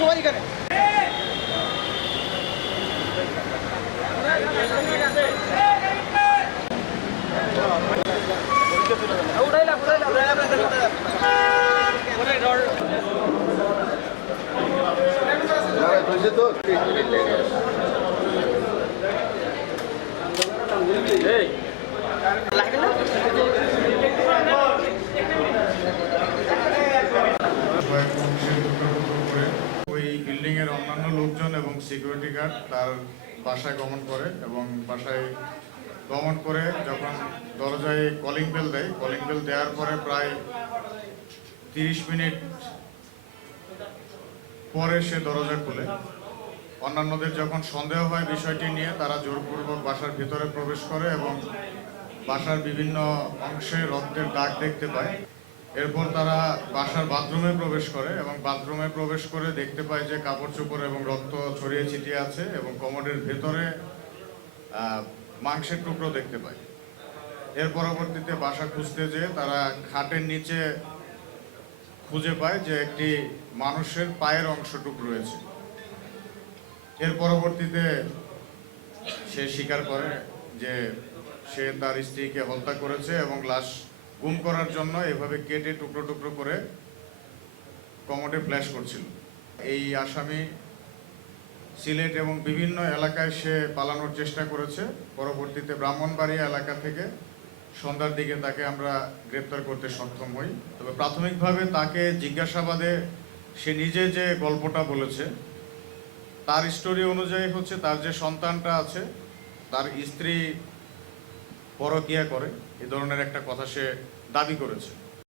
সবাই এখানে উঠাইলাম উঠাইলাম টুকরো টুকরো করে ওই বিল্ডিং এর অন্যান্য লোকজন এবং সিকিউরিটি গার্ড তার বাসায় গমন করে এবং বাসায় গমন করে যখন দরজায় কলিং বেল দেয় কলিং বেল দেওয়ার পরে প্রায় তিরিশ মিনিট পরে সে দরজা খুলে। অন্যান্যদের যখন সন্দেহ হয় বিষয়টি নিয়ে, তারা জোরপূর্বক বাসার ভিতরে প্রবেশ করে এবং বাসার বিভিন্ন অংশে রক্তের দাগ দেখতে পায়। এরপর তারা বাসার বাথরুমে প্রবেশ করে এবং বাথরুমে প্রবেশ করে দেখতে পায় যে কাপড় চোপড় এবং রক্ত ছড়িয়ে ছিটিয়ে আছে এবং কমোডের ভেতরে মাংসের টুকরো দেখতে পায়। এর পরবর্তীতে বাসা খুঁজতে যেয়ে তারা খাটের নিচে খুঁজে পায় যে একটি মানুষের পায়ের অংশটুক রয়েছে। এর পরবর্তীতে সে স্বীকার করে যে সে তার স্ত্রীকে হত্যা করেছে এবং লাশ গুম করার জন্য এভাবে কেটে টুকরো টুকরো করে কমোডে ফ্ল্যাশ করছিল। এই আসামি সিলেট এবং বিভিন্ন এলাকায় সে পালানোর চেষ্টা করেছে। পরবর্তীতে ব্রাহ্মণবাড়িয়া এলাকা থেকে সন্ধ্যার দিকে তাকে আমরা গ্রেপ্তার করতে সক্ষম হই। তবে প্রাথমিকভাবে তাকে জিজ্ঞাসাবাদে সে নিজে যে গল্পটা বলেছে, তার স্টোরি অনুযায়ী হচ্ছে তার যে সন্তানটা আছে, তার স্ত্রী পরকিয়া করে এ ধরনের একটা কথা সে দাবি করেছে।